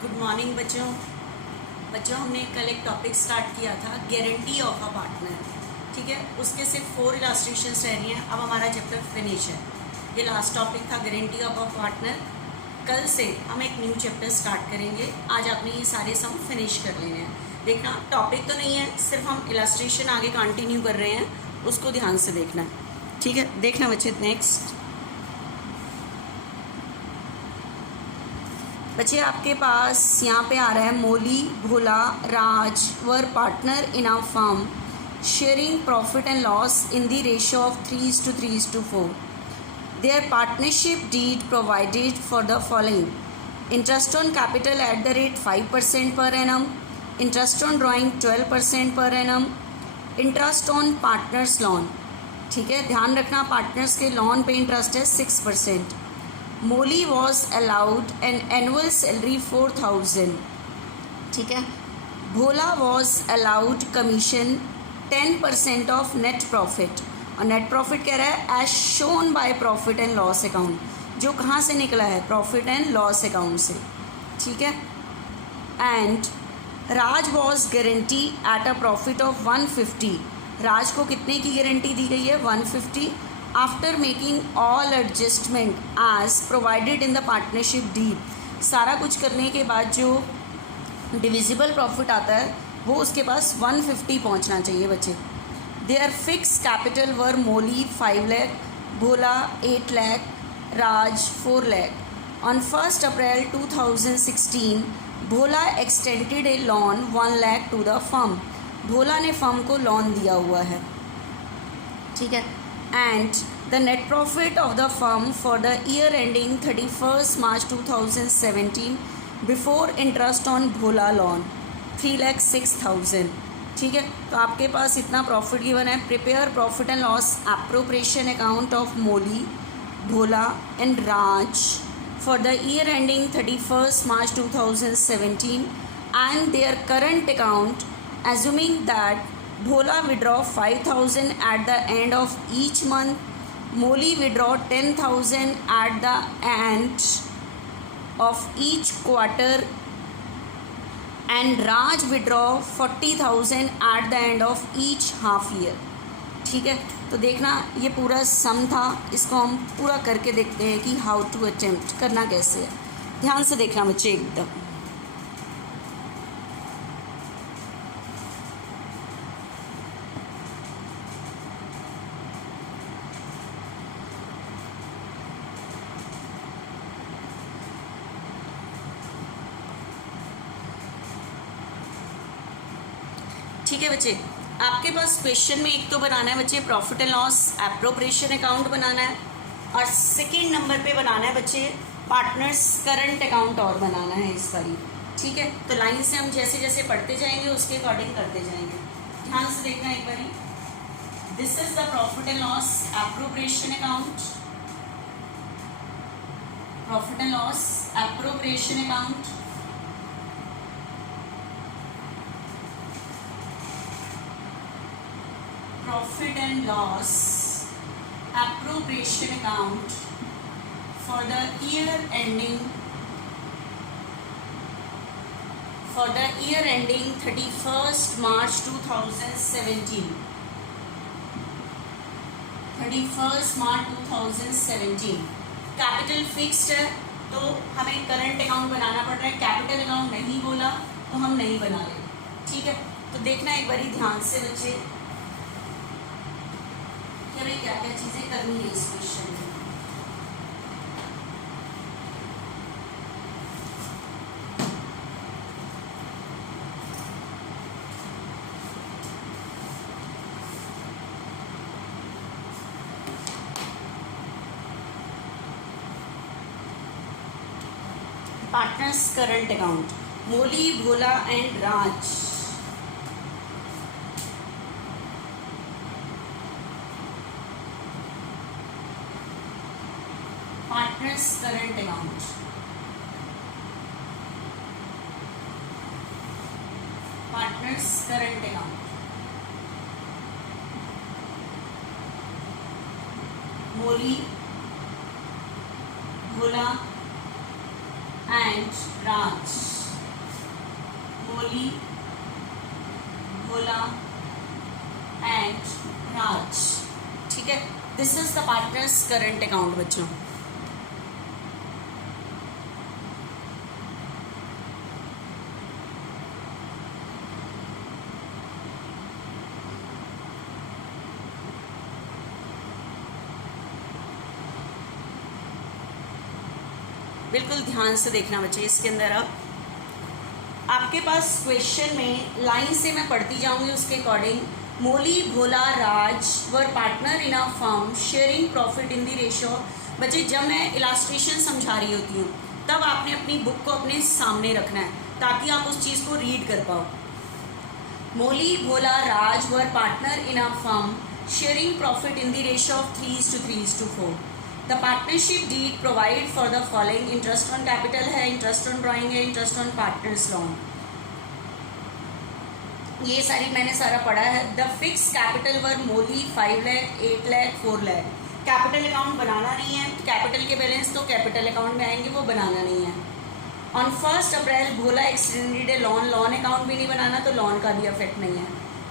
Good morning बच्चों। हमने कल एक टॉपिक स्टार्ट किया था गारंटी ऑफ अ पार्टनर। ठीक है, उसके सिर्फ 4 इलास्ट्रेशंस रह रही हैं। अब हमारा चैप्टर फिनिश है। ये लास्ट टॉपिक था गारंटी ऑफ अ पार्टनर। कल से हम एक न्यू चैप्टर स्टार्ट करेंगे। आज आपने ये सारे सम फिनिश कर लेने हैं। देखना, टॉपिक तो नहीं है, सिर्फ हम इलास्ट्रेशन आगे कंटिन्यू कर रहे हैं, उसको ध्यान से देखना है। ठीक है, देखना बच्चे। नेक्स्ट बच्चे, आपके पास यहाँ पे आ रहा है Moli, Bhola, Raj were partner in a firm sharing profit and loss in the ratio of 3:4. Their partnership deed provided for the following: interest on capital at the rate 5% per annum, interest on drawing 12% per annum, interest on partners loan. ठीक है, ध्यान रखना, partners के loan पे interest है 6%. Moli was allowed an annual salary 4,000. ठीक है, Bhola was allowed commission 10% of net profit. और नेट प्रॉफिट कह रहा है as shown by profit and loss account, जो कहाँ से निकला है? प्रॉफिट एंड लॉस अकाउंट से. ठीक है, and Raj was guarantee at a profit of 150. Raj को कितने की गारंटी दी गई है? 150. After making all adjustment as provided in the partnership deed. सारा कुछ करने के बाद जो डिविजिबल प्रॉफिट आता है वो उसके पास 150 पहुंचना चाहिए बच्चे. Their fixed capital were Moli 5 lakh, Bhola 8 lakh, Raj 4 lakh. On 1 April 2016 Bhola extended a loan 1 lakh to the firm. Bhola ने फर्म को लोन दिया हुआ है. ठीक है, and the net profit of the firm for the year ending 31st March 2017 before interest on Bhola loan 3,06,000. ठीक है, तो आपके पास इतना प्रॉफिट गिवन है. Prepare profit and loss appropriation account of Molly, Bhola and Raj for the year ending 31st March 2017 and their current account, assuming that Bhola withdraw 5,000 at the end of each month, Moli withdraw 10,000 at the end of each quarter, and Raj withdraw 40,000 at the end of each half year. ठीक है, तो देखना ये पूरा सम था. इसको हम पूरा करके देखते हैं कि हाउ टू अटेम्प्ट करना कैसे है. ध्यान से देखना बच्चे एकदम. ठीक है बच्चे, आपके पास क्वेश्चन में एक तो बनाना है बच्चे profit and loss appropriation account बनाना है, और सेकंड नंबर पे बनाना है बच्चे पार्टनर्स करंट अकाउंट और बनाना है इस बारी. ठीक है, तो लाइन से हम जैसे जैसे पढ़ते जाएंगे उसके अकॉर्डिंग करते जाएंगे. ध्यान से देखना एक बारी. This is the profit and loss appropriation account. Profit and loss appropriation account. Profit and loss appropriation account for the year ending 31st March 2017. 31st March 2017. Capital fixed है तो हमें करंट अकाउंट बनाना पड़ रहा है. कैपिटल अकाउंट नहीं बोला तो हम नहीं बना रहे. ठीक है, तो देखना एक बारी ध्यान से बच्चे हमें क्या क्या चीजें करनी है इस क्वेश्चन में. Partners current account, Molly, Bhola and Raj. Partners current account. Partners current account. Moli, Bhola and Raj. Moli, Bhola and Raj. ठीक है, this is the partners current account बच्चों। बिल्कुल ध्यान से देखना बच्चे, इसके अंदर अब आपके पास क्वेश्चन में लाइन से मैं पढ़ती जाऊंगी उसके according. Molly, Bhola, Raj were partner in a firm sharing profit in the ratio. बच्चे जब मैं इलास्ट्रेशन समझा रही होती हूँ तब आपने अपनी बुक को अपने सामने रखना है ताकि आप उस चीज़ को रीड कर पाओ। Moli, Bhola, Raj were partner in a firm sharing profit in the ratio of 3:4। The partnership deed provide for the following. Interest on capital है, इंटरेस्ट ऑन ड्राइंग है, इंटरेस्ट ऑन पार्टनर्स लोन, ये सारी मैंने सारा पढ़ा है। The fixed capital were Moli 5 lakh, 8 lakh, 4 lakh. Capital account बनाना नहीं है, कैपिटल के बैलेंस तो कैपिटल अकाउंट में आएंगे, वो बनाना नहीं है। On 1 April Bhola extended a loan, loan account भी नहीं बनाना तो लोन का भी अफेक्ट नहीं है।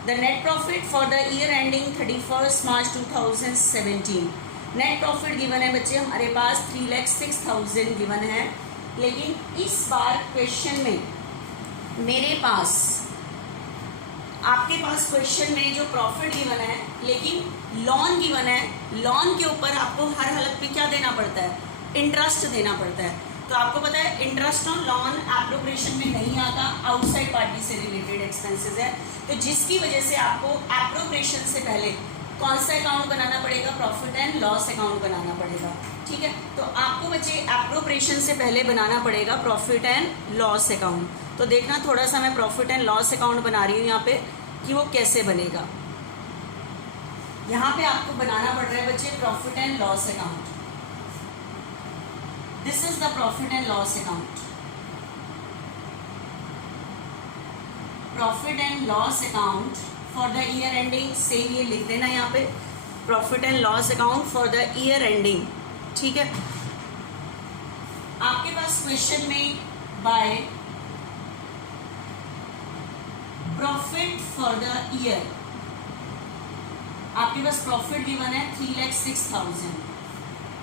The net profit for the year ending 31 March 2017। Net profit given है बच्चे हमारे पास 3,06,000 गिवन है, लेकिन इस बार क्वेश्चन में मेरे पास आपके पास क्वेश्चन में जो प्रॉफिट गिवन है लेकिन लॉन गिवन है, लॉन के ऊपर आपको हर हालत में क्या देना पड़ता है, इंटरेस्ट देना पड़ता है। तो आपको पता है इंटरेस्ट ऑन लॉन एप्रोप्रिएशन में नहीं आता, आउटसाइड पार्टी से रिलेटेड एक्सपेंसेस है, तो जिसकी वजह से आपको एप्रोप्रिएशन से पहले कौन सा अकाउंट बनाना पड़ेगा, प्रॉफिट एंड लॉस अकाउंट बनाना पड़ेगा। ठीक है, तो आपको बच्चे एप्रोप्रिएशन से पहले बनाना पड़ेगा प्रॉफिट एंड लॉस अकाउंट। तो देखना थोड़ा सा मैं प्रॉफिट एंड लॉस अकाउंट बना रही हूँ यहाँ पे कि वो कैसे बनेगा। यहाँ पे आपको बनाना पड़ रहा है बच्चे profit and loss account. This is the profit and loss account. Profit and loss account for the year ending, same ये लिख देना यहाँ पे, profit and loss account for the year ending. ठीक है, आपके पास क्वेश्चन में by profit for the year आपके पास प्रॉफिट गिवन है 3,06,000।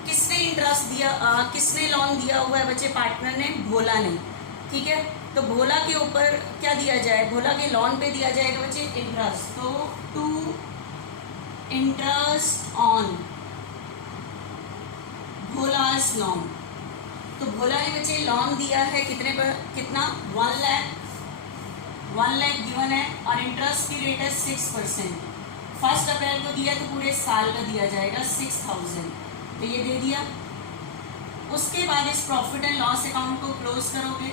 किसने इंटरेस्ट दिया, किसने लोन दिया हुआ है बच्चे, पार्टनर ने, भोला ने। ठीक है, तो भोला के ऊपर क्या दिया जाए, भोला के लोन पे दिया जाएगा बच्चे इंटरेस्ट। तो टू इंटरेस्ट ऑन भोलास लोन, तो भोला ने बच्चे लोन दिया है कितने पर, कितना 1 लाख, 1 लाख गिवन है और इंटरेस्ट की रेट है 6%। 1 अप्रैल को दिया तो पूरे साल का दिया जाएगा 6,000, तो ये दे दिया। उसके बाद इस प्रॉफिट एंड लॉस अकाउंट को क्लोज करोगे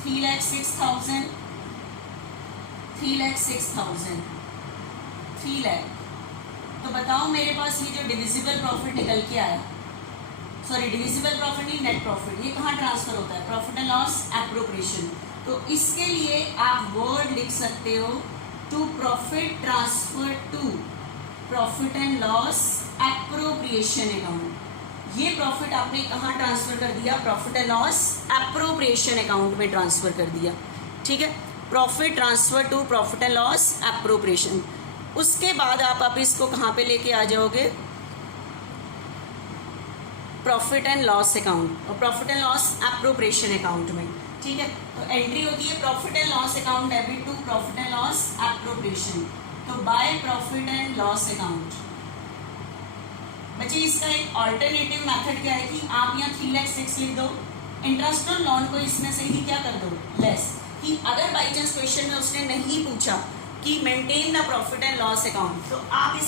3,06,000, 3,06,000, 3 लाख। तो बताओ मेरे पास ये जो डिविजिबल प्रॉफिट निकल के आया, सॉरी डिविजिबल प्रॉफिट नहीं, नेट प्रॉफिट, ये कहाँ ट्रांसफर होता है, प्रॉफिट एंड लॉस एप्रोप्रिएशन। तो इसके लिए आप वर्ड लिख सकते हो to profit transfer to profit and loss appropriation account. ये प्रॉफिट आपने कहाँ ट्रांसफर कर दिया, profit and loss appropriation account में ट्रांसफर कर दिया। ठीक है, profit transfer to profit and loss appropriation. उसके बाद आप इसको कहाँ पे लेके आ जाओगे, प्रॉफिट एंड लॉस अकाउंट और profit and loss appropriation account में। ठीक है, तो एंट्री होती है profit and loss account debit to profit and loss appropriation, तो by profit and loss account. बच्चे इसका एक ऑल्टरनेटिव मेथड क्या है कि आप यहाँ 3,06,000 लिख दो, इंटरेस्ट ऑन लोन को इसमें से ही क्या कर दो, लेस, कि अगर बाई चांस क्वेश्चन में उसने नहीं पूछा कि maintain the profit and loss account, तो आप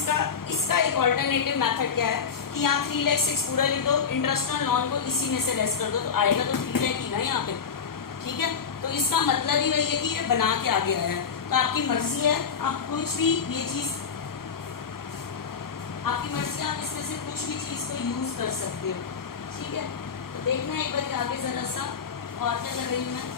इसका एक ऑल्टरनेटिव मेथड क्या है कि यहाँ 3,06,000 पूरा लिख दो, इंटरेस्ट ऑन लोन को इसी में से लेस कर दो, तो आएगा तो 3 लाख ही ना यहाँ पे। ठीक है, तो इसका मतलब ही वही है कि ये बना के आगे आया है। तो आपकी मर्जी है, आप कुछ भी ये चीज़, आपकी मर्जी, आप इसमें से कुछ भी चीज़ को यूज़ कर सकते हो। ठीक है, तो देखना एक बार आगे ज़रा सा और क्या कर रही हूँ मैं।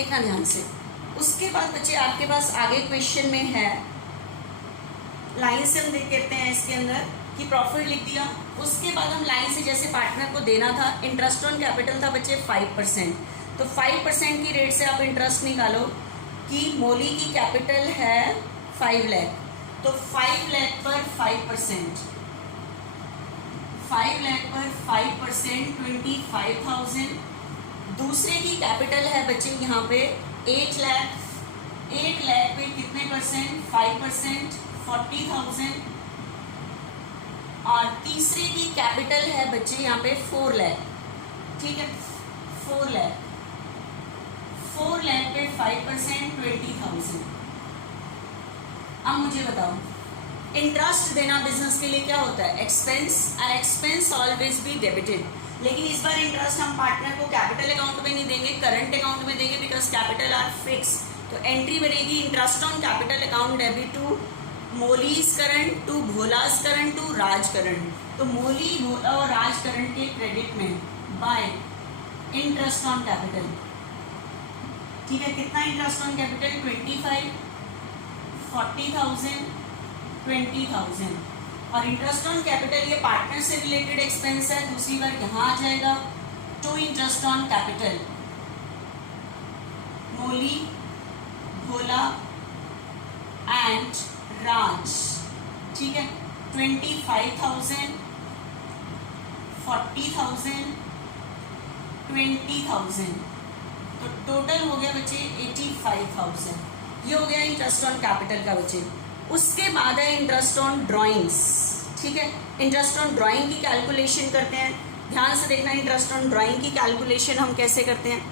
देखना ध्यान से। उसके बाद बच्चे आपके पास आगे क्वेश्चन में है, लाइन से हम देख कहते हैं इसके अंदर कि प्रॉफिट लिख दिया। उसके बाद हम लाइन से जैसे पार्टनर को देना था, इंटरेस्ट ऑन कैपिटल था बच्चे 5%, तो 5% की रेट से आप इंटरेस्ट निकालो कि मोली की कैपिटल है 5 लाख, तो 5 लाख पर 5%, 5 लाख पर 5% 25,000। दूसरे की कैपिटल है बच्चे यहाँ पे 8 लाख, 8 लाख पे कितने परसेंट, 5%, 40,000। और तीसरे की कैपिटल है बच्चे यहाँ पे 4 लाख, ठीक है, 4 लाख, 4 लाख पे 5% 20,000। अब मुझे बताओ, इंटरेस्ट देना बिजनेस के लिए क्या होता है, expense, and expense always be debited. लेकिन इस बार इंटरेस्ट हम पार्टनर को कैपिटल अकाउंट में नहीं देंगे, करंट अकाउंट में देंगे, बिकॉज कैपिटल आर फिक्स। तो एंट्री बनेगी interest on capital account debit to Moli's current, to Bhola's current, to Raj current. तो मोली, भोला और राज करंट के क्रेडिट में बाय इंटरेस्ट ऑन कैपिटल, ठीक है। कितना इंटरेस्ट ऑन कैपिटल, 25, 40,000, 20,000। और इंटरेस्ट ऑन कैपिटल ये पार्टनर से रिलेटेड एक्सपेंस है, दूसरी बार यहाँ आ जाएगा to interest on capital Moli, Bhola and Raj, ठीक है। 25,000, 40,000, 20,000, तो टोटल हो गया बच्चे 85,000। ये हो गया इंटरेस्ट ऑन कैपिटल का बच्चे। उसके बाद है इंटरेस्ट ऑन ड्राइंग्स, ठीक है। इंटरेस्ट ऑन ड्राइंग की कैलकुलेशन करते हैं, ध्यान से देखना। इंटरेस्ट ऑन ड्राइंग की कैलकुलेशन हम कैसे करते हैं,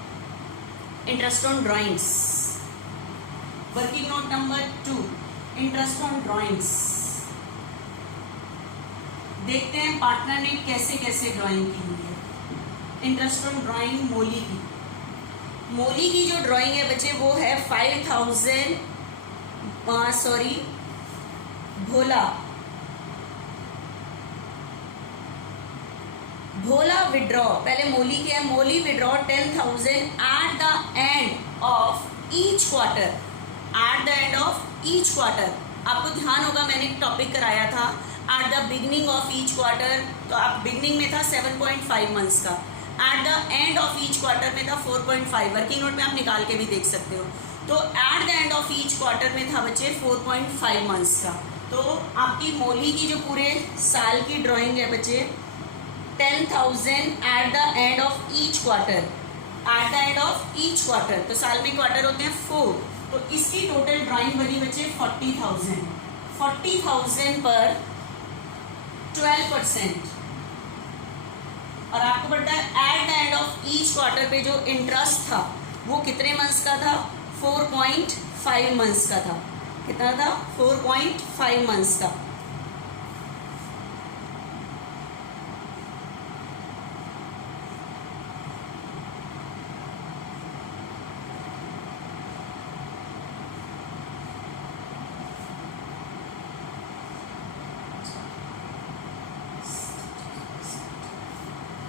interest on drawings, working note number 2, interest on drawings. देखते हैं पार्टनर ने कैसे कैसे ड्राइंग की हुई है। इंटरेस्ट ऑन ड्राइंग मोली की, मोली की जो ड्राइंग है बच्चे वो है 5,000, सॉरी भोला, भोला विड्रॉ, पहले मोली के है, Moli withdraw 10,000 at the end of each quarter, at the end of each quarter. आपको ध्यान होगा मैंने एक टॉपिक कराया था at the beginning of each quarter, तो आप बिगनिंग में था 7.5 मंथ्स का, at the end of each quarter में था 4.5, वर्किंग नोट में आप निकाल के भी देख सकते हो। तो eight the end of each quarter में था बच्चे 4.5 मंथ्स का। तो आपकी मोली की जो पूरे साल की ड्राइंग है बच्चे 10,000 at the end of each quarter, at the end of each quarter, तो साल में क्वार्टर होते हैं 4, तो इसकी टोटल ड्राइंग बनी बच्चे 40,000, 40,000 पर 12%। और आपको पता है at the end of each quarter पे जो इंटरेस्ट था वो कितने मंथ्स का था, 4.5 मंथ्स का था। कितना था, 4.5 मंथ्स का।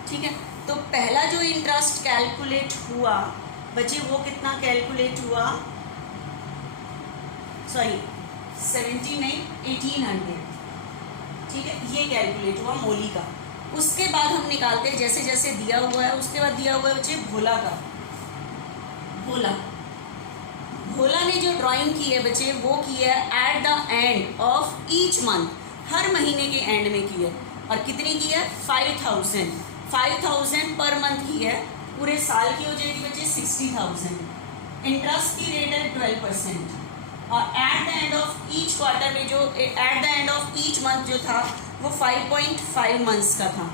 ठीक है, तो पहला जो इंटरेस्ट कैलकुलेट हुआ बच्चे वो कितना कैलकुलेट हुआ, सॉरी 17 नहीं 1800, ठीक है, ये कैलकुलेट हुआ मोली का। उसके बाद हम निकालते हैं जैसे जैसे दिया हुआ है, उसके बाद दिया हुआ है बच्चे भोला का। भोला, भोला ने जो ड्राइंग की है बच्चे वो की है at the end of each month, हर महीने के एंड में की है। और कितनी की है, 5,000, 5,000 पर मंथ की है, पूरे साल की हो जाएगी बच्चे 60,000। इंटरेस्ट की रेट है 12%। और eight the end of each quarter में जो eight the end of each month जो था वो 5.5 मंथ्स का था,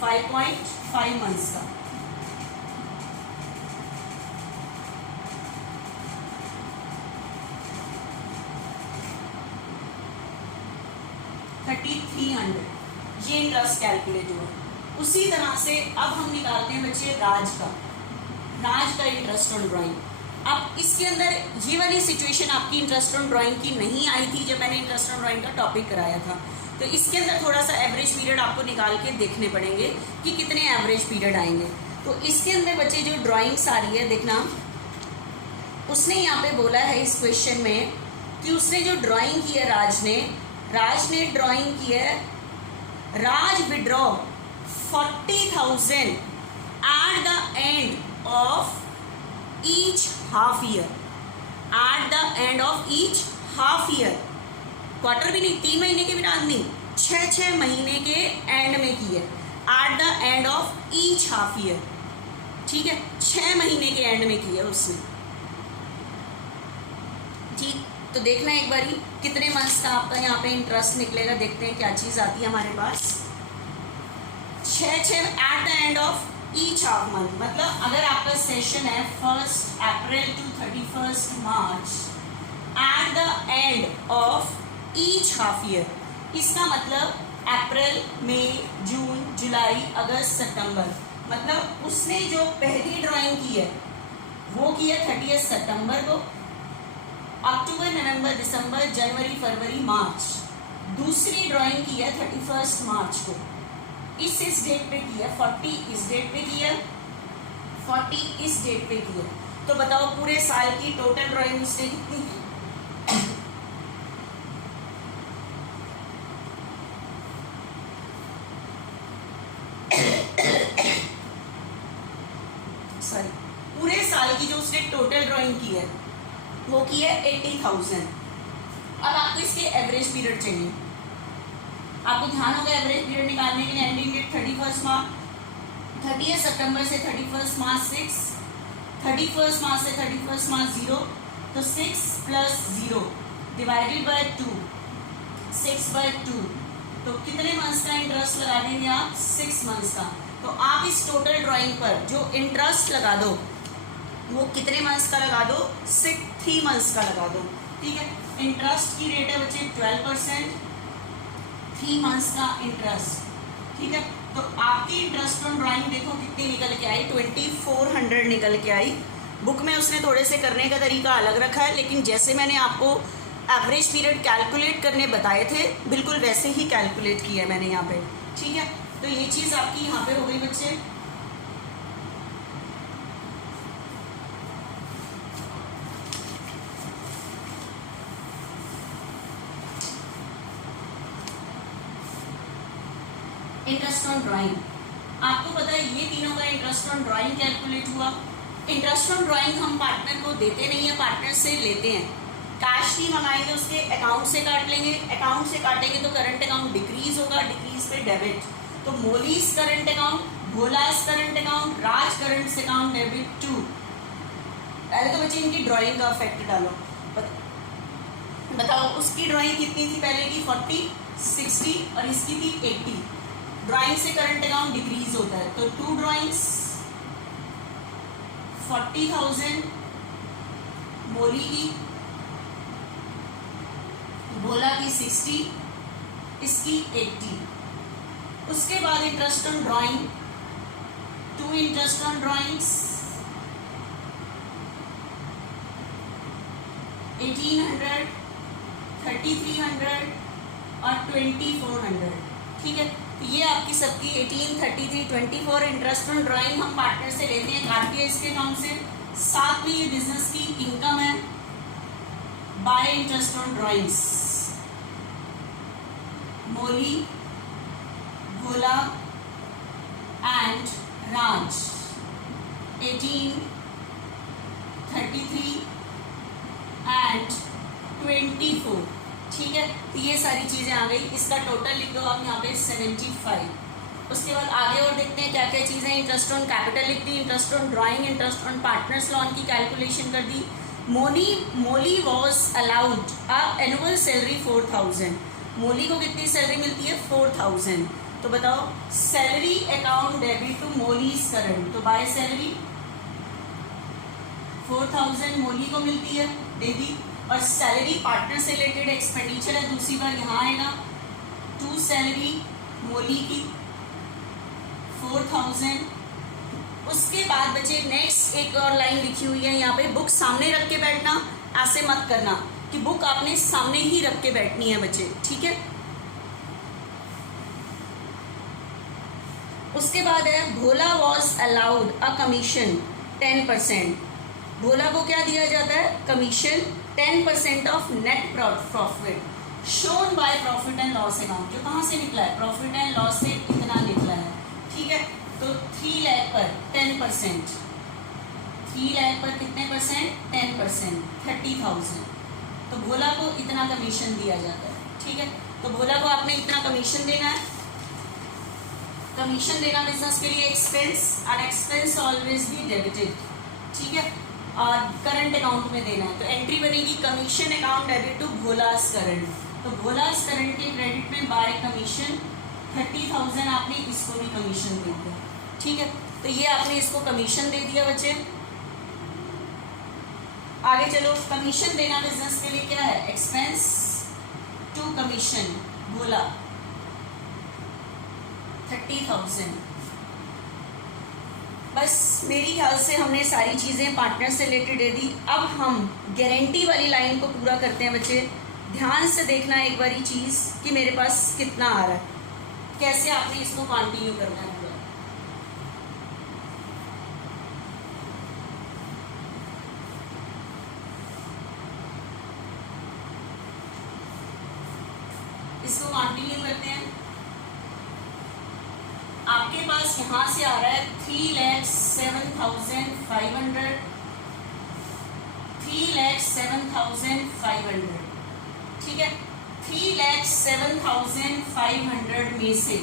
5.5 मंथ्स का। ये इंटरेस्ट कैलकुलेट हुआ। उसी तरह से अब हम निकालते हैं बच्चे राज का इंटरेस्ट ऑन ड्राइंग। अब इसके अंदर ये वाली सिचुएशन आपकी इंटरेस्ट ऑन ड्राइंग की नहीं आई थी जब मैंने इंटरेस्ट ऑन ड्राइंग का टॉपिक कराया था, तो इसके अंदर थोड़ा सा एवरेज पीरियड आपको निकाल के देखने पड़ेंगे कि कितने एवरेज पीरियड आएंगे। तो इसके अंदर बच्चे जो ड्राइंग्स आ रही है देखना, उसने यहाँ पे बोला है इस क्वेश्चन में कि उसने जो ड्राइंग की है राज ने ड्राइंग की है, राज withdraw 40,000 at the end of each half year, at the end of each half year, quarter भी नहीं, 3 महीने के भी नहीं, 6 महीने के एंड में की है, at the end of each half year, ठीक है, 6 महीने के एंड में की है उसने, ठीक। तो देखना एक बारी कितने मंथ्स का आपका यहाँ पे इंटरेस्ट निकलेगा, देखते हैं क्या चीज़ आती है हमारे पास। 6 eight the end of each half month, मतलब अगर आपका सेशन है 1 अप्रैल to 31 March, eight the end of each half year, इसका मतलब अप्रैल, मई, जून, जुलाई, अगस्त, सितंबर, मतलब उसने जो पहली ड्राइंग की है वो की है 30 सितंबर को, अक्टूबर, नवंबर, दिसंबर, जनवरी, फरवरी, मार्च, दूसरी ड्राइंग की है 31 मार्च को, इस डेट पे की है, 40 इस डेट पे की है, 40 इस डेट पे की है। तो बताओ पूरे साल की टोटल ड्राइंग उसने कितनी की? सॉरी, पूरे साल की जो उसने टोटल ड्राइंग की है वो की है 80,000। अब आपको इसके एवरेज पीरियड चाहिए, आपको ध्यान होगा एवरेज पीरियड निकालने के लिए, एंडिंग डेट 31 मार्च, 30 सितंबर से 31 मार्च 6, 31 मार्च से 31 मार्च 0, तो 6 + 0 डिवाइडेड बाय 2, 6/2, तो कितने मंथ्स का इंटरेस्ट लगा देंगे आप? 6 मंथ्स का। तो आप इस टोटल ड्राइंग पर जो इंटरेस्ट लगा दो वो कितने मंथ्स का लगा दो? 3 मंथ्स का लगा दो, ठीक है। इंटरेस्ट की रेट है बच्चे 12%, 3 मंथ्स का इंटरेस्ट, ठीक है। तो आपकी इंटरेस्ट ऑन ड्राइंग देखो कितनी निकल के आई, 2400 निकल के आई। बुक में उसने थोड़े से करने का तरीका अलग रखा है, लेकिन जैसे मैंने आपको एवरेज पीरियड कैलकुलेट करने बताए थे बिल्कुल वैसे ही कैलकुलेट किया है मैंने यहाँ पे, ठीक है। तो ये चीज़ आपकी यहाँ पे हो गई बच्चे। इंटरेस्ट ऑन ड्राइंग, आपको पता है ये तीनों का इंटरेस्ट ऑन ड्राइंग कैलकुलेट हुआ। इंटरेस्ट ऑन ड्राइंग हम पार्टनर को देते नहीं है, पार्टनर से लेते हैं। कैश नहीं मंगाएंगे, उसके अकाउंट से काट लेंगे, अकाउंट से काटेंगे तो करंट अकाउंट डिक्रीज होगा, डिक्रीज पे डेबिट, तो Moli's current account, Bhola's current account, Raj current account debit to. पहले तो बच्चे इनकी ड्राइंग का इफेक्ट डालो, बताओ उसकी ड्राइंग कितनी थी पहले की? 40, 60 और इसकी थी 80। ड्राइंग से करंट अकाउंट डिक्रीज होता है, तो 2 ड्राइंग्स 40,000 मोली की, भोला की 60, इसकी 80। उसके बाद interest on drawing, 2 interest on drawings 1800, 3300 और 2400, ठीक है। तो ये आपकी सबकी 18, 33, 24 इंटरेस्ट ऑन ड्राइंग हम पार्टनर से लेते हैं, काट के इसके अकाउंट से। साथ में ये बिजनेस की इनकम है by interest on drawings. Molly, Bhola and Raj 18, 33 and 24, ठीक है। तो ये सारी चीज़ें आ गई, इसका टोटल लिख दो आप यहाँ पे 75। उसके बाद आगे और देखते हैं क्या क्या चीज़ें। इंटरेस्ट ऑन कैपिटल लिख दी, interest on drawing, interest on partners loan की कैलकुलेशन कर दी। Moli was allowed a annual salary 4000। Moli को कितनी सैलरी मिलती है? 4000। तो बताओ salary account debit to Moli's current, तो बाय सैलरी 4000 मोली को मिलती है, दे दी। और सैलरी पार्टनर से रिलेटेड एक्सपेंडिचर है, दूसरी बार यहाँ आएगा, 2 सैलरी मोली की 4000। उसके बाद बचे नेक्स्ट एक और लाइन लिखी हुई है यहाँ पे, बुक सामने रख के बैठना, ऐसे मत करना कि बुक आपने सामने ही रख के बैठनी है बच्चे, ठीक है। उसके बाद है Bhola was allowed a commission 10%। भोला को क्या दिया जाता है? Commission 10% of net profit shown by profit and loss account, जो कहाँ से निकला है? प्रॉफिट एंड लॉस से इतना निकला है, ठीक है। तो 3 लाख पर 10%, 3 लाख पर कितने परसेंट? 10%, 30,000। तो भोला को इतना कमीशन दिया जाता है, ठीक है। तो भोला को आपने इतना कमीशन देना है। कमीशन देना बिजनेस के लिए एक्सपेंस, और एक्सपेंस ऑलवेज बी डेबिटेड, ठीक है। और करंट अकाउंट में देना है, तो एंट्री बनेगी commission account debit to Bhola's current. तो भोलास करंट के क्रेडिट में बाय कमीशन 30,000 आपने इसको भी कमीशन दे दिया, ठीक है। तो ये आपने इसको कमीशन दे दिया बच्चे। आगे चलो, कमीशन देना बिजनेस के लिए क्या है? एक्सपेंस टू कमीशन भोला 30,000। बस मेरी ख्याल से हमने सारी चीज़ें पार्टनर से रिलेटेड दे दी। अब हम गारंटी वाली लाइन को पूरा करते हैं बच्चे। ध्यान से देखना एक बारी चीज़ कि मेरे पास कितना आ रहा है, कैसे आपने इसको कंटिन्यू करना है पूरा। इसको कंटिन्यू करते हैं। आपके पास यहाँ से आ रहा है 3,07,500, 3,07,500, ठीक है। 3,07,500 में से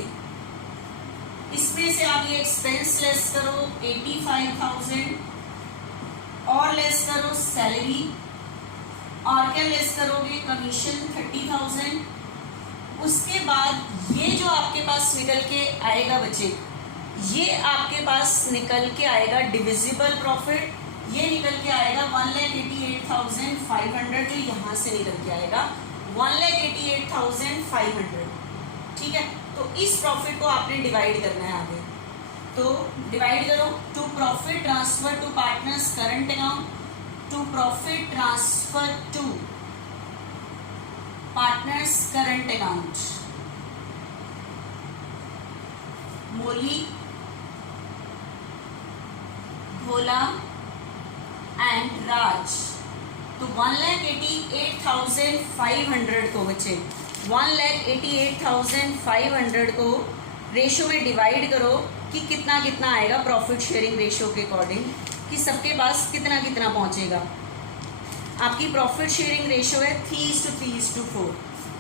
इसमें से आप ये एक्सपेंस लेस करो 85,000, और लेस करो सैलरी, और क्या लेस करोगे? कमीशन 30,000। उसके बाद ये जो आपके पास निकल के आएगा बच्चे, ये आपके पास निकल के आएगा डिविजिबल प्रॉफिट, ये निकल के आएगा 1,88,500, जो यहाँ से निकल के आएगा 1,88,500, ठीक है। तो इस प्रॉफिट को आपने डिवाइड करना है आगे। तो डिवाइड करो, to profit transfer to partners current account, to profit transfer to partners current account. Molly, Bhola and Raj. तो 1,88,500 को बच्चे 1,88,500 को रेशो में डिवाइड करो कि कितना कितना आएगा प्रॉफिट शेयरिंग रेशो के अकॉर्डिंग, कि सबके पास कितना कितना पहुंचेगा। आपकी प्रॉफिट शेयरिंग रेशो है 3:3:4,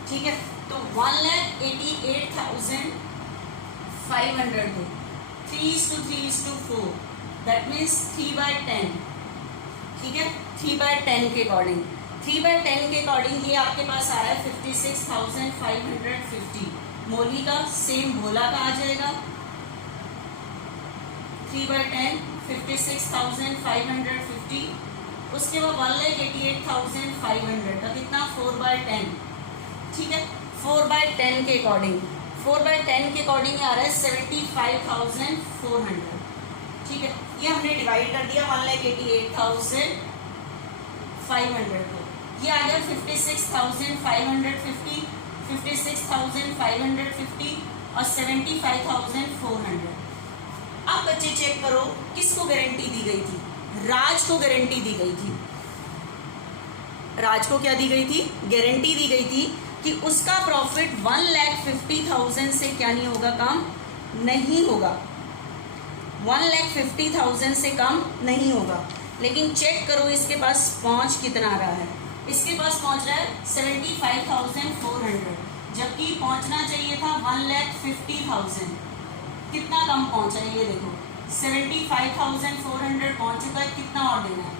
ठीक है। तो 1,88,500 को 3:3:4, दैट मीन्स 3/10, ठीक है। 3/10 के अकॉर्डिंग, 3/10 के अकॉर्डिंग ये आपके पास आ रहा है 56,550। मोली का सेम भोला का आ जाएगा 3/10 56,550। उसके बाद 1,88,500 का कितना? 4/10, ठीक है। 4/10 के अकॉर्डिंग, 4/10 के अकॉर्डिंग आ रहा है 75,400, ठीक है। ये हमने डिवाइड कर दिया 1,88,500 को। ये आ गया 56,550, 56,550 और 75,400। अब बच्चे चेक करो किसको गारंटी दी गई थी? राज को गारंटी दी गई थी। राज को क्या दी गई थी? गारंटी दी गई थी कि उसका प्रॉफिट 1,50,000 से क्या नहीं होगा? कम नहीं होगा, 1,50,000 से कम नहीं होगा। लेकिन चेक करो इसके पास पहुंच कितना आ रहा है। इसके पास पहुंच रहा है 75,400, जबकि पहुंचना चाहिए था 1,50,000। कितना कम पहुंचा है ये देखो, 75,400 पहुंच चुका है। कितना और देना है?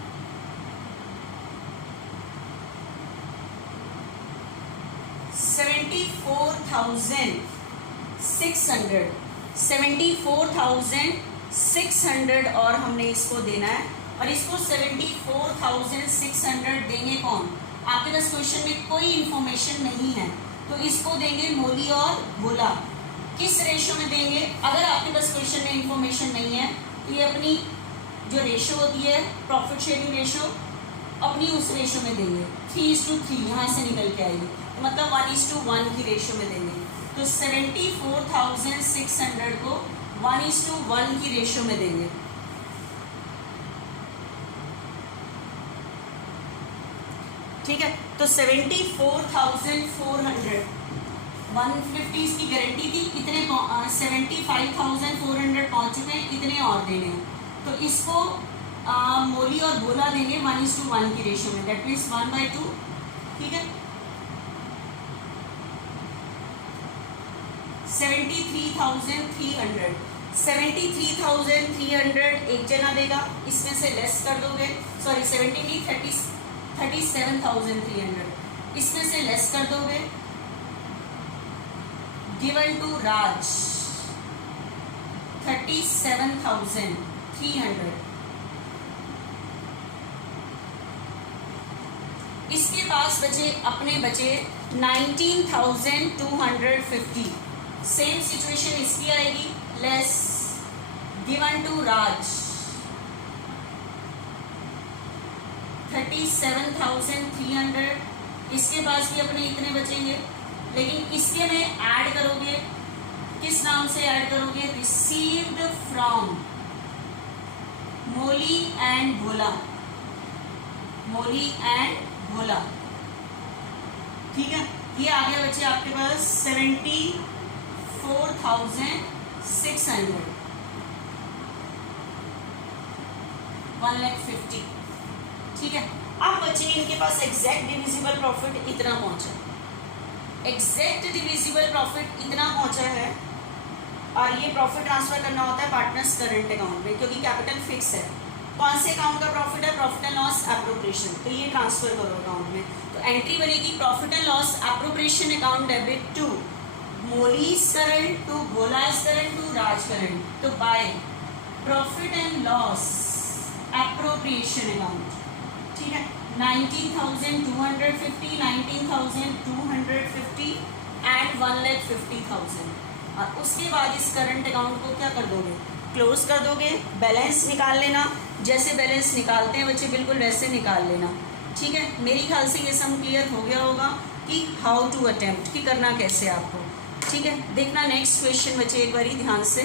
74,600, 74,600 और हमने इसको देना है। और इसको 74,600 देंगे कौन? आपके पास क्वेश्चन में कोई इंफॉर्मेशन नहीं है, तो इसको देंगे मोली और भोला। किस रेशो में देंगे? अगर आपके पास क्वेश्चन में इंफॉर्मेशन नहीं है तो ये अपनी जो रेशो होती है प्रॉफिट शेयरिंग रेशो, अपनी उस रेशो में देंगे 3:3, यहाँ से निकल के आएगी, तो मतलब 1:1 की रेशो में देंगे। तो 74,600 को 1:1 की रेशो में देंगे। ठीक है, तो 74,400 150 की गारंटी थी, कितने 75,400 पहुंच चुके हैं, कितने और देने हैं, तो इसको मोली और भोला देंगे 1:1 की रेशियो में, दैट मीन्स 1/2। ठीक है, 73,300 एक जना देगा, इसमें से लेस कर दोगे, सॉरी 37,300 इसमें से लेस कर दोगे, गिवन टू राज 37,300। इसके पास बचे, अपने बचे 19,250। सेम सिचुएशन इसकी आएगी, लेस गिवन टू राज 37,300। इसके पास भी अपने इतने बचेंगे, लेकिन इसके में ऐड करोगे, किस नाम से ऐड करोगे, received from Moli and Bhola, Moli and Bhola. ठीक है, ये आगे बचे आपके पास 74,600 1,50,000। ठीक है, अब बचे इनके पास एग्जैक्ट डिविजिबल प्रॉफिट इतना पहुंचा, एग्जैक्ट डिविजिबल प्रॉफिट इतना पहुंचा है, और ये प्रॉफिट ट्रांसफर करना होता है पार्टनर्स करंट अकाउंट में, क्योंकि कैपिटल फिक्स है। कौन से अकाउंट का प्रॉफिट है, प्रॉफिट एंड लॉस एप्रोप्रिएशन, तो ये ट्रांसफर करो अकाउंट में, तो एंट्री बनेगी profit and loss appropriation account debit to Moli's current, to Bhola's current, to Raj current, तो by profit and loss appropriation account. ठीक है, 19,250 19,250 एंड 1,50,000, और उसके बाद इस करंट अकाउंट को क्या कर दोगे, क्लोज कर दोगे, बैलेंस निकाल लेना, जैसे बैलेंस निकालते हैं बच्चे बिल्कुल वैसे निकाल लेना। ठीक है, मेरी ख्याल से ये सम क्लियर हो गया होगा कि हाउ टू अटेम्प्ट, कि करना कैसे आपको। ठीक है, देखना नेक्स्ट क्वेश्चन बच्चे एक बारी ध्यान से।